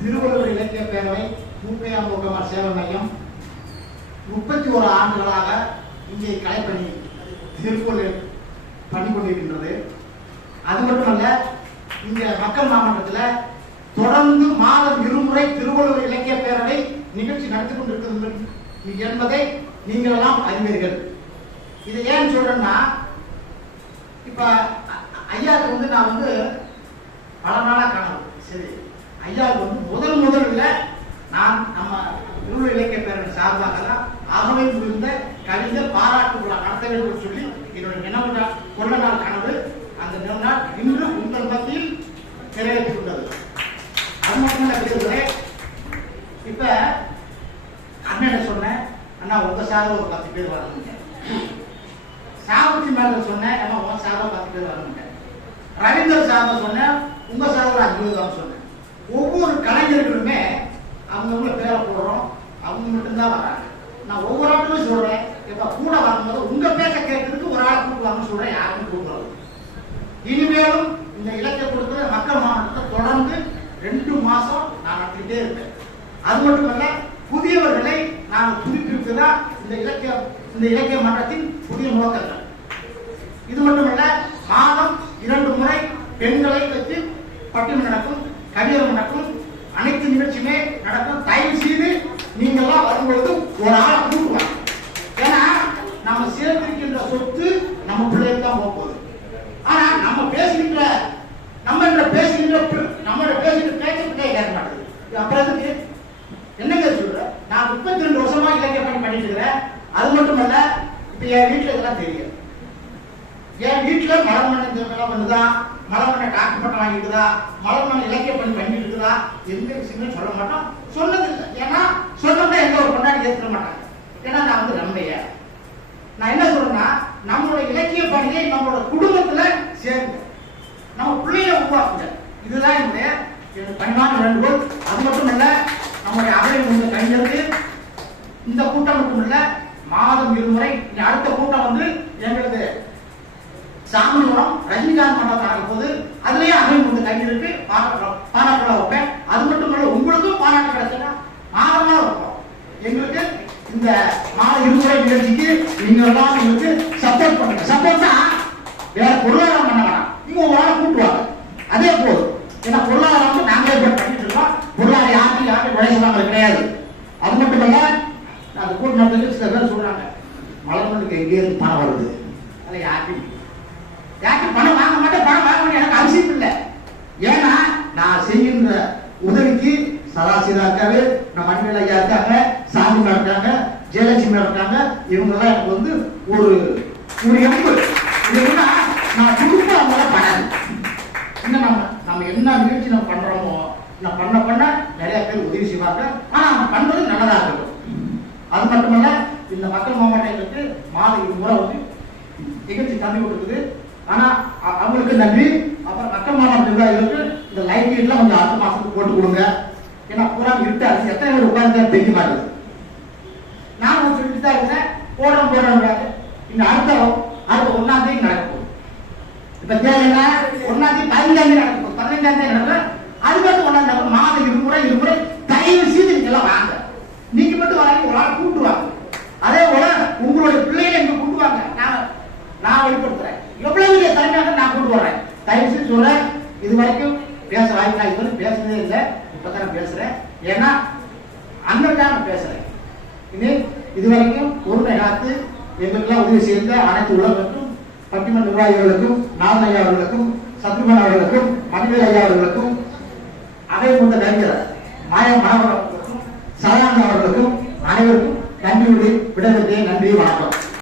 திருவள்ளுவர் இலக்கிய பேரவை மூப்பையாம் முகமர் சேவை மையம் 31 ஆண்டுகளாக இங்கே கலைப்பணி திருக்குறள் பண்ணிக்கொண்டிருக்கின்றது. அது மட்டுமல்ல, இங்க மக்கள் மாமன்றத்தில் தொடர்ந்து மாதம் 2 முறை திருவள்ளுவர் இலக்கிய பேரவை நிகழ்ச்சி நடத்தி கொண்டிருக்கிறது என்பதை நீங்கள் எல்லாம் அறிவீர்கள். இதை ஏன் சொல்றேன்னா, இப்ப ஐயாவுக்கு நான் பல நாளா கனவு. சரி, ஐயாவுக்கு முதல்ல நான் நம்ம திருவள்ளுவர் இலக்கிய பேரவை சார்பாக ஆகவே முடிந்த கவிதை பாராட்டு விழா நடத்த வேண்டும் சொல்லி என்னுடைய நினைவு கொள்ள நாள் கனவு அந்த நாள் இன்று உங்கள் மத்தியில் நிறைவேற்றியுள்ளது. அது மட்டுமல்ல, இப்ப அண்ணன் சொன்னேன், அண்ணா உங்க சார்பு ஒரு 10 பேர் வரணுங்க. சாவுக்கு மேல சொன்னேன், அண்ணா உங்க சார்பு 10 பேர் வரணுங்க. ரவீந்தர் சார்பை சொன்னேன், உங்க சார்பு 5 பேர் சொன்னேன். ஒவ்வொரு கலைஞர்களுமே அவங்கவுங்கள பேரை போடுறோம், அவங்க மட்டும்தான் வராங்க. நான் ஒவ்வொரு ஆளுமே சொல்றேன், இப்ப கூட வரும்போது உங்க பேச்ச கேட்கறதுக்கு ஒரு ஆள் கூப்பிடுவாங்கன்னு சொல்றேன், யாருமே கூப்பிடுறது. இனிமேலும் இந்த இலக்கிய கொடுக்கிற மக்கள் மாவட்டத்தை தொடர்ந்து 2 மாசம் நான் நடத்திக்கிட்டே இருப்பேன். அது மட்டுமல்ல, புதியவர்களை நான் புதுப்பிப்பதுதான் இந்த இலக்கிய மன்றத்தின் புதிய நோக்கங்கள். இது மட்டுமல்ல, மாதம் 2 முறை பெண்களை வச்சு பட்டிமன்றம் நடக்கும், கவியரம் நடக்கும், அனைத்து நிகழ்ச்சியுமே நடக்கும். தயவு செய்து நீங்கள்லாம் வரும்பொழுது ஒரு ஆளை கூட்டுவாங்க. ஏன்னா நம்ம சேர்ந்திருக்கின்ற சொத்து நம்ம பிள்ளைக்கு தான் போகுது. ஆனா நம்ம பேசுகின்ற பேச்சுக்கிட்டே கேட்க மாட்டேங்குது. அப்புறம் என்னங்க சொல்ற? நான் 32 வருஷமா இலக்கிய பணி பண்ணிட்டு இருக்கிறேன். அது மட்டுமல்ல, இப்ப என் வீட்டுல இதெல்லாம் தெரியும். என் வீட்டுல மலர்மணம் பண்ணுதா, மலர்மண டாக்டர் பட்டம் வாங்கிட்டுதா, மலர்மண இலக்கிய பணி பண்ணிட்டு இருக்குதா, எந்த விஷயமே சொல்ல மாட்டோம், சொன்னதில்லை. ஏன்னா சொன்னதை எந்த ஒரு கொண்டாடி ஏற்க மாட்டாங்க. ஏன்னா நான் நம்பைய நான் என்ன சொல்றேன்னா, நம்மளோட இலக்கிய பணியை நம்மளோட குடும்பத்துல சேர்ந்து நம்ம பிள்ளைகளை உருவாக்குங்க. இதுதான் என்னுடைய பணிவான வேண்டுகோள். அது மட்டும் இல்ல, நம்முடைய அவையில் உள்ள கலைஞருக்கு இந்த கூட்டம் மட்டும் இல்ல, மாதம் 2 முறை அடுத்த கூட்டம் எங்களது சாமிபுரம் ரஜினிகாந்த் மண்டபம் நடக்கும் போது அதுலயே அவையில் உள்ள கலைஞருக்கு பாராட்டு வைப்பேன். அது மட்டும் இல்ல, உங்களுக்கும் பாராட்டு கிடைச்சா மாதமா வைப்போம். எங்களுக்கு இந்த மாத 2 முறை நிகழ்ச்சிக்கு நீங்க எல்லாம் எங்களுக்கு சப்போர்ட் பண்ணுங்க. சப்போர்ட்னா வேற பொருளாதாரம் பண்ண வேணாம், நீங்க ஒரு ஆளை கூட்டுவாங்க, அதே போதும். ஏன்னா பொருளாதாரம் நாங்களே பண்ணிட்டு இருக்கோம், பொருளாதாரம் யாருக்கு விளைச்சலாங்க கிடையாது. அது மட்டும் இல்ல, அந்த கூட்டணத்துக்கு சில பேர் சொல்றாங்க, மலர்மண்ணுக்கு எங்கேயிருந்து பணம் வருது, அதை யாருக்கும் பணம் வாங்க மாட்டேன், பணம் வாங்க மாட்டேன், எனக்கு அவசியம் இல்லை. ஏன்னா நான் செய்கின்ற உதவிக்கு சதாசிவா இருக்காரு, நம்ம மண்ணில் ஐயா இருக்காங்க, சாமி இருக்காங்க, ஜெயலட்சுமி இருக்காங்க, இவங்க எல்லாம் எனக்கு ஒரு எம்பு. இதுன்னா நான் கொடுக்க அவங்கள பணம். இன்னும் நம்ம என்ன நிகழ்ச்சி நம்ம பண்றோமோ, நான் பண்ண நிறைய பேர் உதவி செய்வாங்க. ஆனா நம்ம பண்றது நல்லதா இருக்கும். அது மட்டுமல்ல, இந்த மக்கள் மாவட்டங்களுக்கு மாத 2 முறை நிகழ்ச்சி தம்பி கொடுக்குது. ஆனா அவங்களுக்கு நன்றி. அப்புறம் மக்கள் மாவட்ட நிர்வாகிகளுக்கு இந்த லைப்ரரியில கொஞ்சம் அடுத்த மாசத்துக்கு போட்டு கொடுங்க. ஏன்னா பூரா இருட்டா இருக்கு, எத்தனை பேர் உட்கார்ந்து தெரிய மாட்டேது. நான் சொல்லிட்டு தான் இருக்கேன், போடுறோம். இந்த அடுத்த 1ஆம் தேதி நடக்கும். இப்ப தேவைன்னா 1ஆம் தேதி 15ஆம் தேதி நடக்கும், 15ஆம் தேதி நடக்கும். அதுக்கடுத்து 1ஆம் தேதி மாதம் 2 முறை தயவு செய்து நீங்க எல்லாம் வாங்க. நீங்க மட்டும் வராங்க, ஒரு ஆள் கூட்டுவாங்க. அதே போல உங்களுடைய பிள்ளைகளை இங்க கூட்டுவாங்க. நான் வெளிப்படுத்துறேன், எவ்வளவு தனியாக நான் கொண்டு வரேன். தயவு செய்து சொல்றேன், இது வரைக்கும் பேச வாய்ப்பு நான் இதுவரை பேசுறதே இல்லை, இப்பதான் பேசுறேன். ஏன்னா அன்றைக்காக பேசுறேன். இது வரைக்கும் பொறுமை காத்து எங்களுக்கெல்லாம் உதவி செய்த அனைத்து உலகங்களுக்கும், பட்டிமன்ற நிர்வாகிகளுக்கும், நாதன் அவர்களுக்கும், சத்ருமன் அவர்களுக்கும், மணிவேல் ஐயா அவர்களுக்கும், அதை கொண்ட கலைஞர் மாயம் மனவர்களுக்கும், சதானந்த அவர்களுக்கும் அனைவருக்கும் நன்றி விடைபெற்றேன். நன்றி, வணக்கம்.